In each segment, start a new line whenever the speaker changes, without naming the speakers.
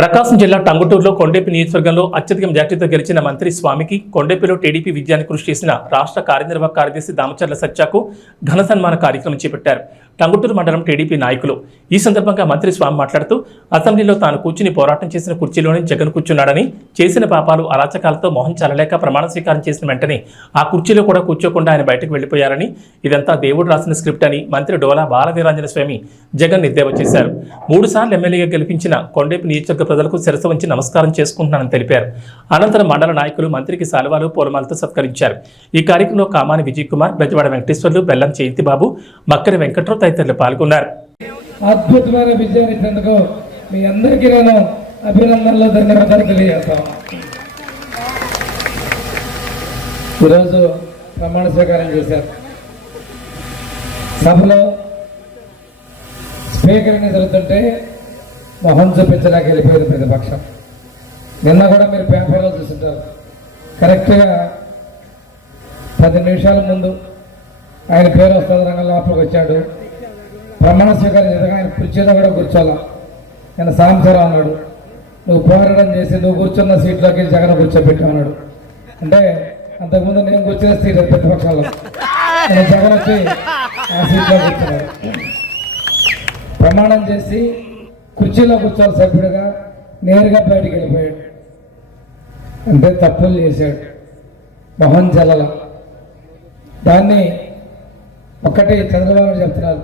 ప్రకాశం జిల్లా టంగుటూరులో కొండేపి నియోజకవర్గంలో అత్యధిక మెజార్టీతో గెలిచిన మంత్రి స్వామికి కొండేపిలో టీడీపీ విజయాన్ని కృషి చేసిన రాష్ట్ర కార్యనిర్వాహక కార్యదర్శి దామచర్ల సత్యాకు ఘన సన్మాన కార్యక్రమం చేపట్టారు. టంగుటూరు మండలం టీడీపీ నాయకులు. ఈ సందర్భంగా మంత్రి స్వామి మాట్లాడుతూ అసెంబ్లీలో తాను కూర్చుని పోరాటం చేసిన కుర్చీలోనే జగన్ కూర్చున్నాడని చేసిన పాపాలు అరాచకాలతో మోహన్ చాలలేక ప్రమాణ స్వీకారం చేసిన వెంటనే ఆ కుర్చీలో కూడా కూర్చోకుండా ఆయన బయటకు వెళ్ళిపోయారని ఇదంతా దేవుడు రాసిన స్క్రిప్ట్ అని మంత్రి డోలా బాలవీరాంజన స్వామి జగన్ ఎద్దేవా చేశారు. మూడుసార్లు ఎమ్మెల్యేగా గెలిపించిన కొండేపి నియోజకవర్గ ప్రజలకు శిరస ఉంచి నమస్కారం చేసుకుంటున్నానని తెలిపారు. అనంతరం మండల నాయకులు మంత్రికి సాల్వాలు పూలమాలతో సత్కరించారు. ఈ కార్యక్రమంలో కామాని విజయ్ కుమార్ బెజవాడ వెంకటేశ్వర్లు బెల్లం జయంతిబాబు మక్కరి వెంకట్రావు తదితరులు పాల్గొన్నారు.
అద్భుతమైన విజయాన్ని మీ అందరికీ నేను అభినందనలు ధన్యవాదాలు తెలియజేస్తాను. ఈరోజు ప్రమాణ స్వీకారం చేశారు. సభలో స్పీకర్ని జరుగుతుంటే మొహం చూపించడానికి వెళ్ళిపోయింది ప్రతిపక్షం. నిన్న కూడా మీరు పేపర్లో చూసింటారు కరెక్ట్గా పది నిమిషాల ముందు ఆయన పేరు వస్తుంది రంగం లోపలికి వచ్చాడు. ప్రమాణ స్వీకారం చేశాక ఆయన కుర్చీలో కూడా కూర్చోాల ఆయన సాంబశివరావు అన్నాడు. నువ్వు పోరాటం చేసి నువ్వు కూర్చున్న సీట్లోకి జగన్ కూర్చోబెట్టు అన్నాడు. అంటే అంతకుముందు నేను కూర్చున్న సీట్ అది ప్రతిపక్షాల్లో. నేను జగన్ వచ్చి ఆ సీట్లో కూర్చున్నాడు ప్రమాణం చేసి కుర్చీలో కూర్చోవాలి సభ్యుడిగా నేరుగా బయటికి వెళ్ళిపోయాడు. అంటే తప్పులు చేశాడు. మొహం జలల. దాన్ని ఒక్కటి చంద్రబాబు చెప్తున్నారు.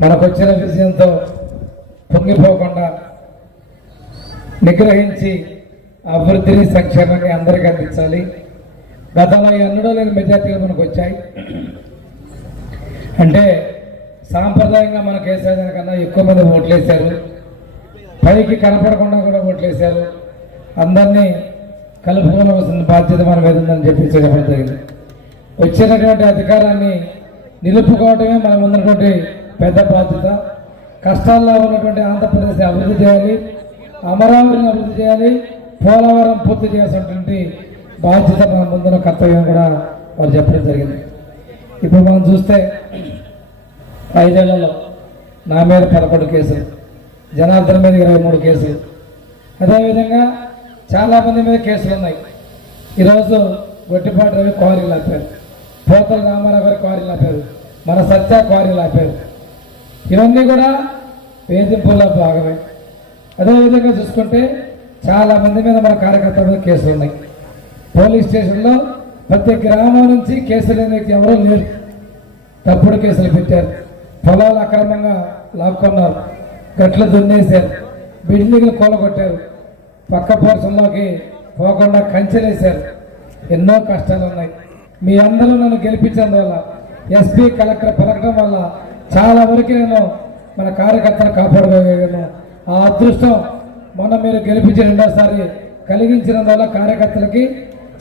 మనకు వచ్చిన విజయంతో పొంగిపోకుండా నిగ్రహించి అభివృద్ధిని సంక్షేమాన్ని అందరికీ అందించాలి. గతంలో ఎన్నడూ లేని మెజార్టీలు మనకు వచ్చాయి అంటే సాంప్రదాయంగా మనకు వేసేదానికన్నా ఎక్కువ మంది ఓట్లు వేశారు పైకి కనపడకుండా కూడా ఓట్లేశారు. అందరినీ కలుపుకోవాల్సిన బాధ్యత మన మీద ఉందని చెప్పి చెప్పడం జరిగింది. వచ్చినటువంటి అధికారాన్ని నిలుపుకోవటమే మన ముందున్నటువంటి పెద్ద బాధ్యత. కష్టాల్లో ఉన్నటువంటి ఆంధ్రప్రదేశ్ అభివృద్ధి చేయాలి అమరావతిని అభివృద్ధి చేయాలి పోలవరం పూర్తి చేయాల్సినటువంటి బాధ్యత మన ముందున్న కర్తవ్యం కూడా వారు చెప్పడం జరిగింది. ఇప్పుడు మనం చూస్తే ఐదేళ్ళలో నా మీద పదకొండు కేసులు. జనార్దన్ మీద ఇరవై మూడు కేసులు. అదేవిధంగా చాలామంది మీద కేసులు ఉన్నాయి. ఈరోజు గొట్టిపాటి రవి క్వారీలు ఆపారు పోతల రామారావు గారి క్వారీలు ఆపారు మన సత్య క్వారీలు ఆపారు ఇవన్నీ కూడా వేధింపుల్లో భాగమే. అదేవిధంగా చూసుకుంటే చాలా మంది మీద మన కార్యకర్తల మీద కేసులు ఉన్నాయి. పోలీస్ స్టేషన్లో ప్రతి గ్రామం నుంచి కేసులు లేని వ్యక్తి ఎవరూ లేరు. తప్పుడు కేసులు పెట్టారు. పొలాలు అక్రమంగా లాక్కున్నారు. గట్లు దున్నేశారు. బిల్డింగ్లు కూలగొట్టారు. పక్క పోర్షన్లోకి పోకుండా కంచెలేశారు. ఎన్నో కష్టాలు ఉన్నాయి మీ అందరూ నన్ను గెలిపించినందువల్ల ఎస్పీ కలెక్టర్ పలకడం వల్ల చాలా వరకు నేను మన కార్యకర్తలు కాపాడుకోగలను ఆ అదృష్టం మొన్న మీరు గెలిపించి రెండోసారి కలిగించినందువల్ల కార్యకర్తలకి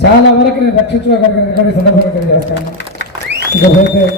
చాలా వరకు నేను రక్షించుకోగలిగిన. సందర్భంగా తెలియజేస్తాను. ఇకపోతే